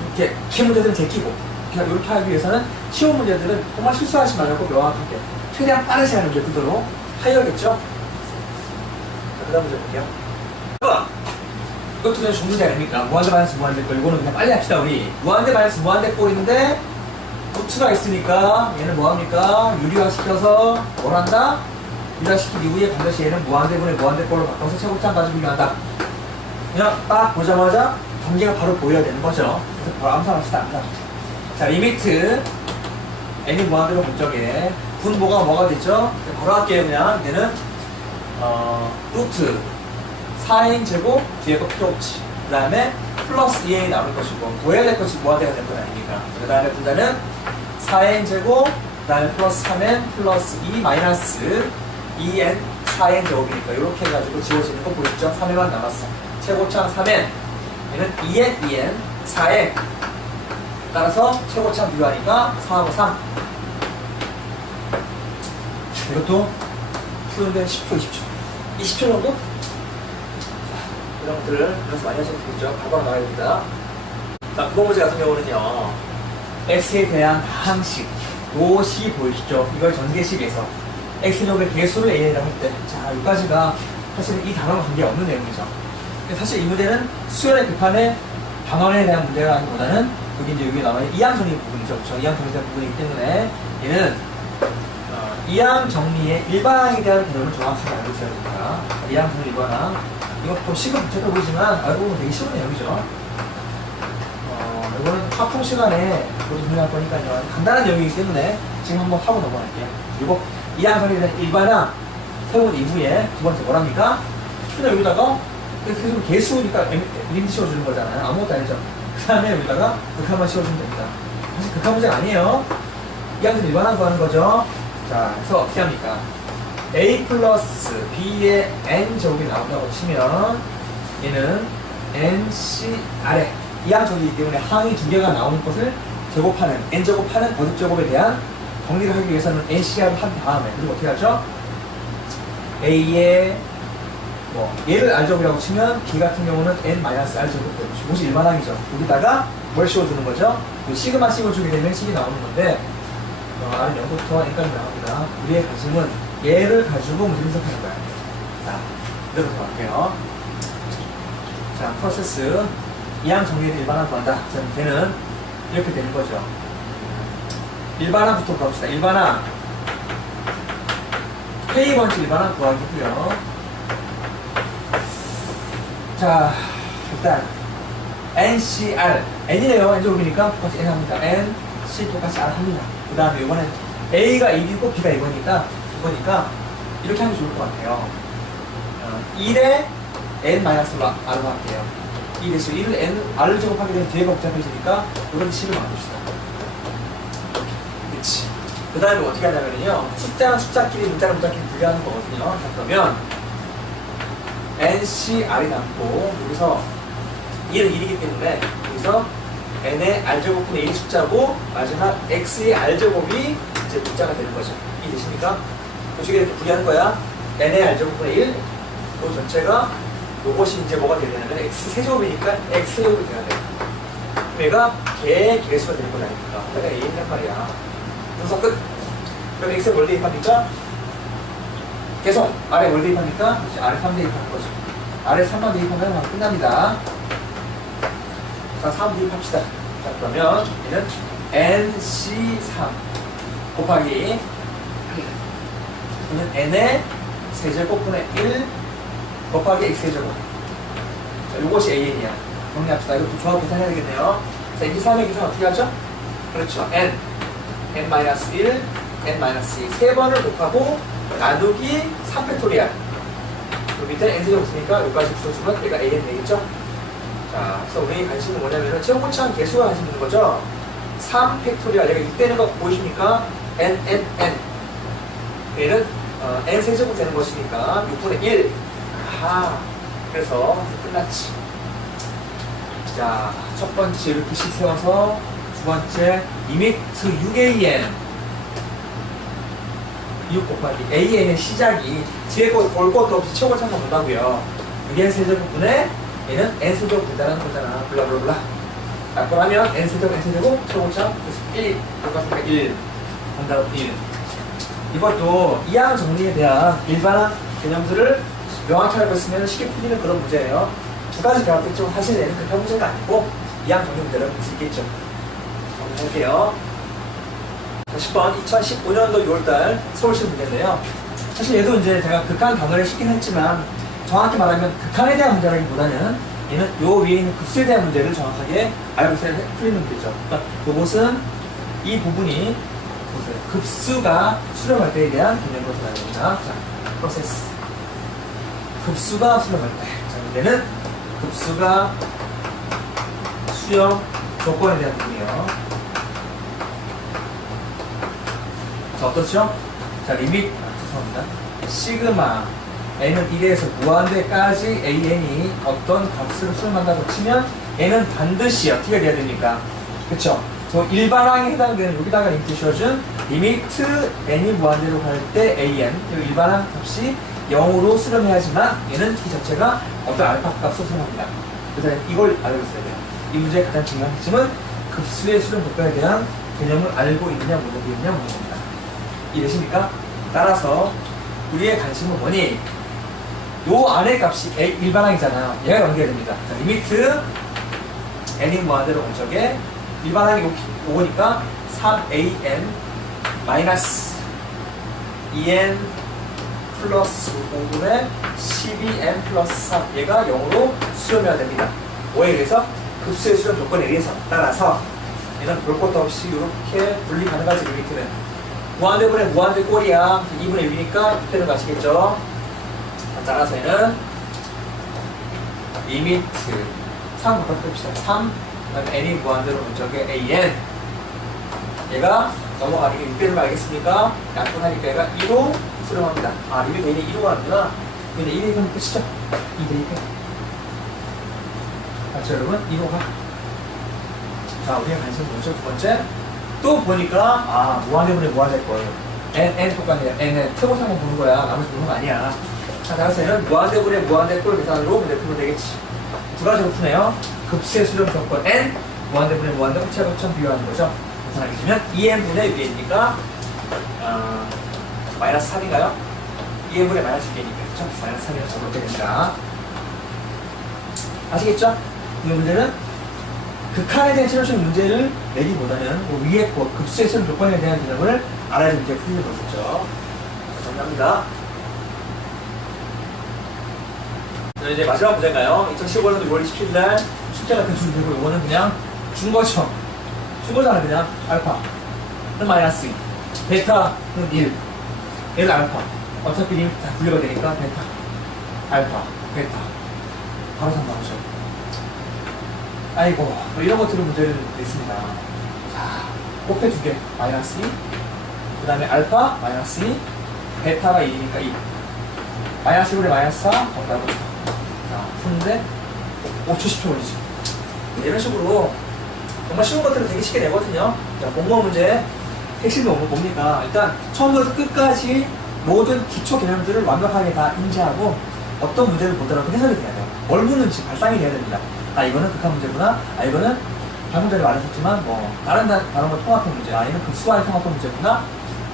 이렇게 긴 문제들은 제끼고 이렇게 하기 위해서는 쉬운 문제들은 정말 실수하지 말고 명확하게 최대한 빠른 시간에 문제 풀도록 하여야겠죠. 자, 그 다음 문제 볼게요. 이것도 그냥 준 문제 아닙니까? 무한대 마이너스 무한대 꼴. 이거는 그냥 빨리 합시다. 우리 무한대 마이너스 무한대 꼴인데 루트가 있으니까 얘는 뭐합니까? 유리화시켜서 뭘 한다? 유리화시킨 이후에 반드시 얘는 무한대분의 무한대꼴로 바꿔서 최고차항 가지고 비교한다. 그냥 딱 보자마자 관계가 바로 보여야 되는 거죠. 그래서 바로 암산합시다. 암산. 자, 리미트 n이 무한대로 본 적에 분모가 뭐가 됐죠? 바로 할게요. 그냥 얘는 루트 4n 제곱 뒤에 거 필요 없지. 그 다음에 플러스 2n이 나올 것이고 구해야 될 것이 무한대가 될 건 아니니까. 그 다음에 분자는 4n 제곱, 그 다음에 플러스 3n 플러스 2 마이너스 2n 4n 제곱이니까 이렇게 해가지고 지워지는 거 보이시죠? 3n만 남았어. 최고차항 3n, 얘는 2n, 2n, 4n. 따라서 최고차항 비교하니까 4하고 3. 이것도 푸는데 10초, 20초. 20초 정도? 이런 것들을 연습 많이 하시면 되겠죠. 바로 나가야 됩니다. 자, 구멍 문제 같은 x에 대한 항식, 요시 보이시죠? 이걸 전개식에서 x제곱의 개수를 a라고 할 때, 자, 여기까지가 사실은 이 단어와 관계없는 내용이죠. 사실 이 문제는 수열의 급한의 단원에 대한 문제가 아니보다는 여기 이제 여기 나와 있는 이항 정리 부분이죠. 그렇죠? 이항 정리의 부분이기 때문에 얘는 이항 정리의 일반항에 대한 개념을 정확하게 알고 있어야 됩니다. 이항 정리 일반항. 이거 좀 식은 복잡해 보이지만 알고 보면 되게 쉬운 내용이죠. 이거는 화풍 시간에 모두 분명할 거니까요. 간단한 내용이기 때문에 지금 한번 하고 넘어갈게요. 그리고 이항 정리에 대한 일반항 세운 이후에 두 번째 뭐랍니까? 근데 여기다가 계속 개수니까 림드 씌워주는 거잖아요. 아무것도 아니죠. 그 다음에 여기다가 극한만 씌워주면 됩니다. 사실 극한 문제가 아니에요. 이항 정리 일반항 구하는 거죠. 자, 그래서 어떻게 합니까? a 플러스 b의 n 제곱이 나온다고 치면 얘는 nc 아래 이항 정리이기 때문에 항이 두 개가 나오는 것을 제곱하는 n 제곱하는 거듭 제곱에 대한 정리를 하기 위해서는 ncr을 한 다음에 그리고 어떻게 하죠? a의 뭐 얘를 r제곱이라고 치면 b 같은 경우는 n-r 제곱 되고 이것이 일반항이죠. 여기다가 뭘 씌워주는 거죠? 시그마 씌워주게 되면 식이 나오는 건데 R은 0부터 n까지 나옵니다. 우리의 관심은 얘를 가지고 문제 분석하는 거야. 자, 이대로 갈게요. 자, 프로세스 이항 정리를 일반항 구한다. 자, 걔는 이렇게 되는 거죠. 일반항부터 가봅시다. 일반항 K번째 일반항 구하기고요. 자, 일단 NCR N이네요. N제곱이니까 똑같이 N 합니다. N, C 똑같이 R 합니다. 그 다음에 이번엔 A가 1이고 B가 2거니까 이렇게 하면 좋을 것 같아요. 1에 N-R로 할게요. 2 대신 1을 N, R을 제곱하게 되면 뒤에가 복잡해지니까 이렇게 C를 만듭시다. 그치. 그 다음에 어떻게 하냐면요. 숫자랑 숫자끼리 문자랑 문자끼리 분리하는 거거든요. 자, 그러면 NCR이 남고 여기서 1은 1이기 때문에 여기서 n의 r제곱분의 1이 숫자고 마지막 x의 r제곱이 이제 문자가 되는 거죠. 이해되십니까? 도식에 이렇게 분리하는 거야. n의 r제곱분의 1, 그 전체가 요것이 이제 뭐가 되야 되냐면 x 세제곱이니까 x제곱이 돼야 돼. 얘가 개수가 되는 거라니까. 내가 a란 말이야. 분석 끝. 그럼 x에 뭘 대입합니까? 계속 r에 뭘 대입합니까? r에 3 대입하는 거죠. r에 3만 대입하면 끝납니다. 자, 3 대입합시다. 자, 그러면 얘는 nc3 곱하기 얘는 n의 세제곱분의 1 곱하기 x제곱. 자, 요것이 an이야. 정리합시다. 이것도 조합 계산해야 되겠네요. 자, nc3의 계산 어떻게 하죠? 그렇죠. n-1, n-2 세 번을 곱하고 나누기 3팩토리얼. 그 밑에 n제곱 있으니까 여기까지 붙여주면 얘가 an 되겠죠? 자, 그래서 우리 관심은 뭐냐면은 최고차한 개수가 관심 있는 거죠. 3팩토리얼. 얘가 6 되는 거 보이십니까? n. 얘는 n 세제곱 되는 것이니까 6분의 1. 아하. 그래서 끝났지. 자, 첫 번째 이렇게 씩 세워서 두 번째 리미트 6an 6 곱하기 an의 시작이 뒤에 볼 것도 없이 최고차만 본다고요. 6n 세제곱분의 얘는 n세제곱 된다는 거잖아. 블라블라블라. 그러면 n세제곱 최고차 그래서 1 곱하기가 1 한다고 1. 이것도 이항 정리에 대한 일반한 개념들을 명확히 알고 있으면 쉽게 풀리는 그런 문제예요. 두 가지 배웠겠지만 사실 얘는 그런 문제가 아니고 이항 정리 문제를 볼 수 있겠죠. 한번 할게요. 10번 2015년도 6월달 서울시 문제인데요. 사실 얘도 이제 제가 극한 단어를 씻긴 했지만 정확히 말하면 극한에 대한 문제라기보다는 얘는 요 위에 있는 급수에 대한 문제를 정확하게 알고 있어야 풀리는 문제죠. 그러니까 요것은 이 부분이 보세요. 급수가 수렴할 때에 대한 개념으로 들어야 됩니다. 자, 프로세스. 급수가 수렴할 때. 자, 문제는 급수가 수렴 조건에 대한 부분이에요. 자, 어떻죠? 자, 리밋, 죄송합니다. 시그마 n은 1에서 무한대까지 an이 어떤 값을 수렴한다고 치면 n은 반드시 어떻게 돼야 됩니까? 그쵸? 저 일반항에 해당되는 여기다가 리미트 씌워준 리미트 n이 무한대로 갈 때 an 이 일반항 값이 0으로 수렴해야지만 얘는 이 자체가 어떤 알파 값을 수렴합니다. 그래서 이걸 알고 있어야 돼요. 이 문제의 가장 중요한 핵심은 급수의 수렴 조건에 대한 개념을 알고 있느냐 모르고 있느냐 모릅니다. 이해되십니까? 따라서 우리의 관심은 뭐니? 요 안의 값이 일반항이잖아요. 얘가 연결이 됩니다. 자, 리미트 n이 무한대로 온 적에 일반항이 오니까 3an 마이너스 2n 플러스 5분의 12n 플러스 3 얘가 0으로 수렴해야 됩니다. 뭐에 의해서? 급수의 수렴 조건에 의해서. 따라서 얘는 볼 것도 없이 이렇게 분리 가능하지. 리미트는 무한대분의 무한대 꼴이야. 2분의 1이니까 밑에는 가시겠죠. 따라서 얘는 리미트 3 바꿔봅시다. 3 그다음에 n이 무한대로 온 적에 an 얘가 넘어가는 게 6배를 알겠습니까? 약분하니까 얘가 2로 수렴합니다. 아, 리미트 n이 2로 가는구나. 근데 1이 그럼 끝이죠? 2 대니까. 맞죠, 여러분? 2로 가. 자, 우리가 관심 뭐죠? 두 번째. 또 보니까, 아, 무한대분의 무한대일 거예요. n 똑같네요. n은 최고상만 보는 거야. 나머지 보는 거 아니야. 자, 따라서 얘는 무한대분의 무한대꼴 계산으로 문제 풀면 되겠지. 두 가지로 푸네요. 급수의 수렴 조건 n, 무한대분의 무한대꼴 최고점 비교하는 거죠. 계산하게 되면 2n분의 위에니까 마이너스 3인가요? 2n분의 마이너스 위에니까 그쵸? 마이너스 3이라고 적을 됩니다. 아시겠죠? 이 문제는 극한에 대한 실험식 문제를 내기보다는 그 위에 거 급수의 수렴 조건에 대한 개념을 알아야 문제를 풀는 거겠죠. 정리합니다. 이제 마지막 문제인가요? 2015년도 6월 27일 날 숙제 같은 줄 되고 이거는 그냥 준 거죠. 준 거잖아. 그냥 알파는 마이너스 2, 베타는 1, L 알파. 어차피 리미트 다 분류가 되니까 베타, 알파, 베타. 바로 3 나오죠. 아이고, 뭐 이런 것들을 문제를 냈습니다. 자, 곱해 2개, 마이너스 2. 그 다음에 알파, 마이너스 2. 베타가 1이니까 2. 마이너스 1분의 마이너스 4, 정답은 4. 자, 푸는데 5초, 10초 걸리죠. 이런 식으로 정말 쉬운 것들을 되게 쉽게 내거든요. 자, 공무원 문제 핵심이 뭡니까? 일단 처음부터 끝까지 모든 기초 개념들을 완벽하게 다 인지하고 어떤 문제를 보더라도 해석이 돼야 돼요. 뭘 묻는지 발상이 돼야 됩니다. 아, 이거는 극한 문제구나. 아, 이거는 방금 전에 말했었지만 뭐 다른 단어가 통합형 문제. 아, 이거는 급수와의 통합형 문제구나.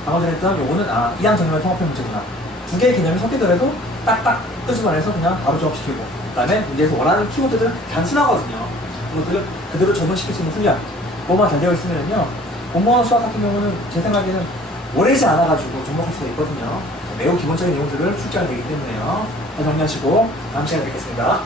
방금 전에 했던 요거는 아, 이항 전형의 통합형 문제구나. 두 개의 개념이 섞이더라도 딱딱 끄집어내서 그냥 바로 조합시키고 그 다음에 문제에서 원하는 키워드들은 단순하거든요. 그것들을 그대로 적용시킬 수 있는 훈련 뭐만 잘 되어 있으면요 공무원 수학 같은 경우는 제 생각에는 오래지 않아가지고 접목할 수가 있거든요. 매우 기본적인 내용들을 출제가 되기 때문에요. 잘 정리하시고 다음 시간에 뵙겠습니다.